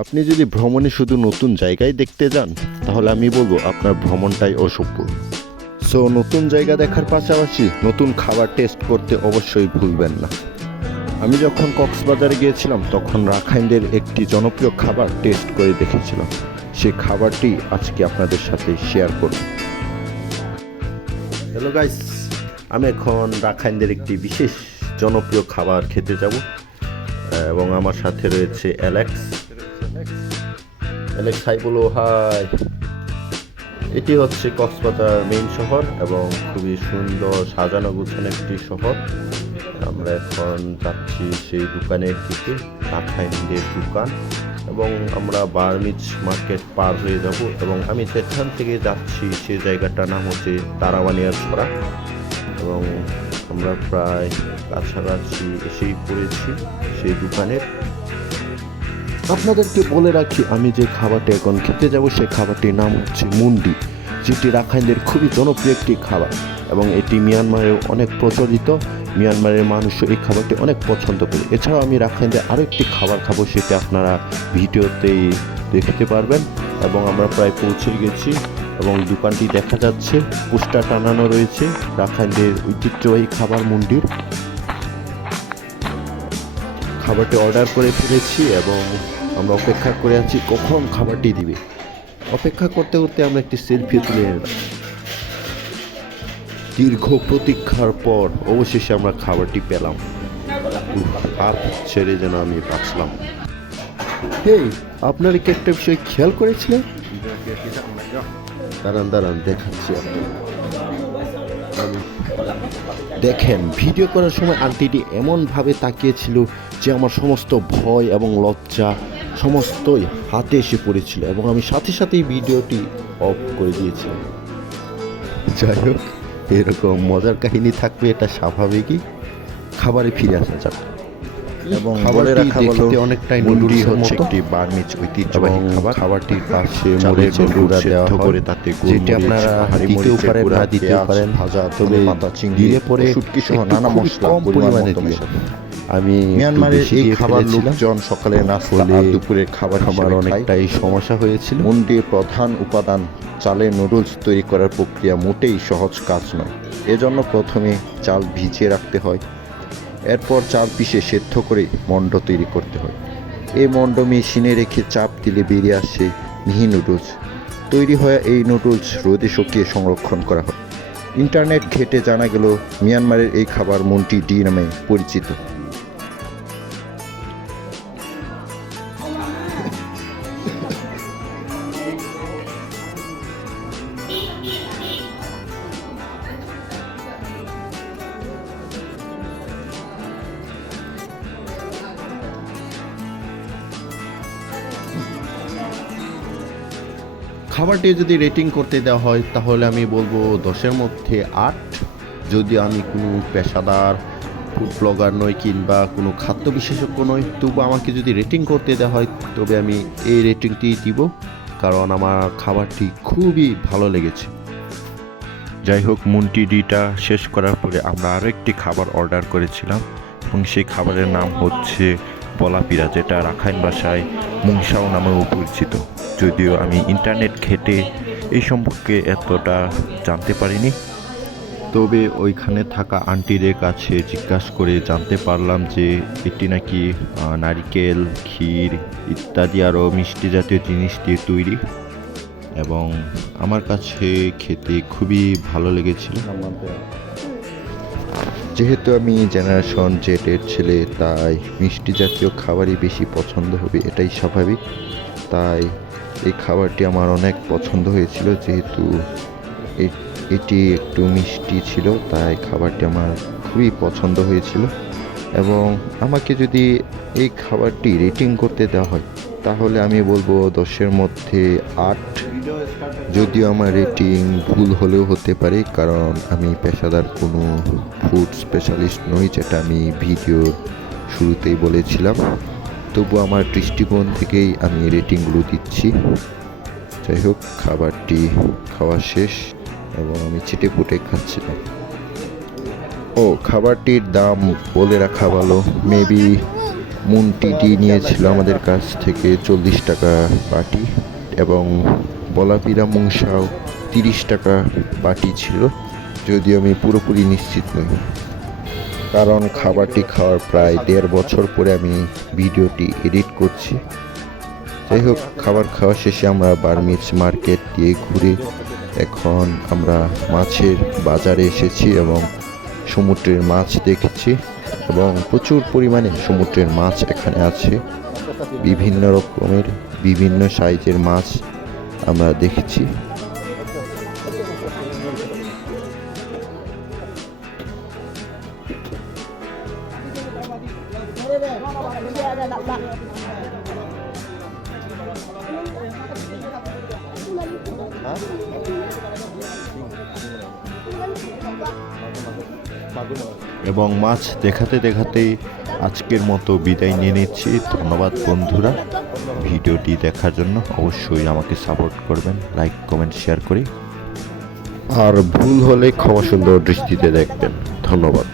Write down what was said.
আপনি যদি ভ্রমণে শুধু নতুন জায়গায় দেখতে যান, তাহলে আমি বলব আপনার ভ্রমণটাই অসম্পূর্ণ সো নতুন জায়গা দেখার পাশাপাশি নতুন খাবার টেস্ট করতে অবশ্যই ভুলবেন না। আমি যখন কক্সবাজারে গিয়েছিলাম, তখন রাখাইনদের একটি জনপ্রিয় খাবার টেস্ট করে দেখেছিলাম। সেই খাবারটি আজকে আপনাদের সাথে শেয়ার করব। হ্যালো গাইস আমি এখন রাখাইনদের একটি বিশেষ জনপ্রিয় খাবার খেতে যাব, এবং আমার সাথে রয়েছে অ্যালেক্স অ্যালেক্স হাই বলো, হাই। এটি হচ্ছে কক্সবাজার মেইন শহর এবং খুবই সুন্দর সাজানো গুছানো একটি শহর। আমরা এখন যাচ্ছি সেই দোকানের দিকে রাখাইনদের দোকান। এবং আমরা বার্মিজ মার্কেট পার হয়ে যাব এবং আমি যেখান থেকে যাচ্ছি সেই জায়গাটার নাম হচ্ছে তারাবানিয়ার ছড়া। এবং আমরা প্রায় কাছাকাছি এসেই পড়েছি সেই দোকানের। আপনাদেরকে বলে রাখি, আমি যে খাবারটি এখন খেতে যাব সেই খাবারটির নাম হচ্ছে মুন্ডি, যেটি রাখাইনদের খুবই জনপ্রিয় একটি খাবার এবং এটি মিয়ানমারেও অনেক প্রচলিত। মিয়ানমারের মানুষও এই খাবারটি অনেক পছন্দ করে। এছাড়াও আমি রাখাইনদের আরও একটি খাবার খাব, সেটি আপনারা ভিডিওতেই দেখতে পারবেন এবং আমরা প্রায় পৌঁছে গেছি এবং দোকানটি দেখা যাচ্ছে। পোস্টার টানানো রয়েছে। রাখাইনদের ঐতিহ্যবাহী খাবার মুন্ডির। খাবারটি অর্ডার করে ফেলেছি এবং আমরা অপেক্ষা করে আছি কখন খাবারটি দিবে। অপেক্ষা করতে করতে আমরা একটি সেলফি তুলে নিলাম। দীর্ঘ প্রতীক্ষার পর অবশেষে আমরা খাবারটি পেলাম। আর ছেড়ে যেন আমি বাঁচলাম। হেই, আপনার কি একটা বিষয় খেয়াল করেছিলেন? দাঁড়ান দাঁড়ান, দেখাচ্ছি আপনাকে। আমি দেখেন, ভিডিও করার সময় আন্টিটি এমনভাবে তাকিয়েছিল যে আমার সমস্ত ভয় এবং লজ্জা সমস্তই হাতে এসে পড়েছিল এবং আমি সাথে সাথেই ভিডিওটি অফ করে দিয়েছি। যাই হোক, এরকম মজার কাহিনী থাকবে এটা স্বাভাবিকই। খাবারে ফিরে আসা যাক। এবং বলে রাখা হলো অনেকটাই মুন্ডি হচ্ছে একটি বার্মিজ ঐতিহ্যবাহী খাবার। খাবারটির পাশে গুঁড়া দেওয়া করে তাতে যেটি আপনারা দিতেও পারেন না দিতেও পারেন। ভাজা তবে চিংড়ি পরে শুটকি সহ নানা মশলা পরিমাণে দিয়ে আমি মিয়ানমারের এই খাবার লোকজন সকালে নাস্তা আর দুপুরের খাবার খাবার। অনেকটাই সমস্যা হয়েছিল। মুন্ডির প্রধান উপাদান। চালের নুডলস তৈরি করার প্রক্রিয়া মোটেই সহজ কাজ নয়। এজন্য প্রথমে চাল ভিজিয়ে রাখতে হয়। এরপর চাল পিষে সেদ্ধ করে মণ্ড তৈরি করতে হয়। এই মণ্ড মেশিনে রেখে চাপ দিলে বেরিয়ে আসে মিহি নুডলস। তৈরি হয়ে এই নুডলস রোদে শুকিয়ে সংরক্ষণ করা হয়। ইন্টারনেট ঘেটে জানা গেল, মিয়ানমারের এই খাবার মন্টি ডি নামে পরিচিত। খাবারটি যদি রেটিং করতে দেওয়া হয়, তাহলে আমি বলব দশের মধ্যে আট। যদি আমি কোনো পেশাদার ফুড ব্লগার নই কিংবা কোনো খাদ্য বিশেষজ্ঞ নই, তবু আমাকে যদি রেটিং করতে দেওয়া হয়, তবে আমি এই রেটিংটি দিব, কারণ আমার খাবারটি খুবই ভালো লেগেছে। যাই হোক, মুন্টি ডিটা শেষ করার পরে আমরা আরও একটি খাবার অর্ডার করেছিলাম, এবং সেই খাবারের নাম হচ্ছে বলাপিরা যেটা রাখাইন ভাষায় মুংসাও নামেও পরিচিত। যদিও আমি ইন্টারনেট ঘেটে এই সম্পর্কে এতটা জানতে পারিনি। তবে ওইখানে থাকা আন্টিদের কাছে জিজ্ঞাসা করে জানতে পারলাম যে এটি নাকি নারিকেল, ক্ষীর ইত্যাদি আরও মিষ্টি জাতীয় জিনিস দিয়ে তৈরি। এবং আমার কাছে খেতে খুবই ভালো লেগেছিল। যেহেতু আমি জেনারেশন জেটের ছেলে, তাই মিষ্টি জাতীয় খাবারই বেশি পছন্দ হবে, এটাই স্বাভাবিক। তাই এই খাবারটি আমার অনেক পছন্দ হয়েছিল, যেহেতু এটি একটু মিষ্টি ছিল, তাই খাবারটি আমার খুবই পছন্দ হয়েছিল। এবং আমাকে যদি এই খাবারটি রেটিং করতে দেওয়া হয় তাহলে আমি বলব দশের মধ্যে আট। যদিও আমার রেটিং ভুল হলেও হতে পারে, কারণ আমি পেশাদার কোনো ফুড স্পেশালিস্ট নই, যেটা আমি ভিডিওর শুরুতেই বলেছিলাম। তবু আমার দৃষ্টিকোণ থেকেই আমি রেটিংগুলো দিচ্ছি। যাই হোক, খাবারটি খাওয়া শেষ এবং আমি চেটে পুটে খাচ্ছিলাম। ও, খাবারটির দাম বলে রাখা ভালো। মেবি মুনটিটি নিয়েছিল আমাদের কাছ থেকে চল্লিশ টাকা বাটি এবং বলাপিরা মুংসাও তিরিশ টাকা বাটি ছিল, যদিও আমি পুরোপুরি নিশ্চিত নই। কারণ খাবারটি খাওয়ার প্রায় দেড় বছর পরে আমি ভিডিওটি এডিট করছি। যাই হোক, খাবার খাওয়া শেষে আমরা বার্মিজ মার্কেট দিয়ে ঘুরে এখন আমরা মাছের বাজারে এসেছি এবং সমুদ্রের মাছ দেখেছি। এবং প্রচুর পরিমাণে সমুদ্রের মাছ এখানে আছে। বিভিন্ন রকমের বিভিন্ন সাইজের মাছ আমরা দেখেছি। এবং মাছ দেখাতে দেখাতে আজকের মতো বিদায় নিয়ে নিচ্ছি। ধন্যবাদ বন্ধুরা। ভিডিওটি দেখার জন্য অবশ্যই আমাকে সাপোর্ট করবেন লাইক কমেন্ট শেয়ার করে। আর ভুল হলে ক্ষমা সুন্দর দৃষ্টিতে দেখবেন। ধন্যবাদ।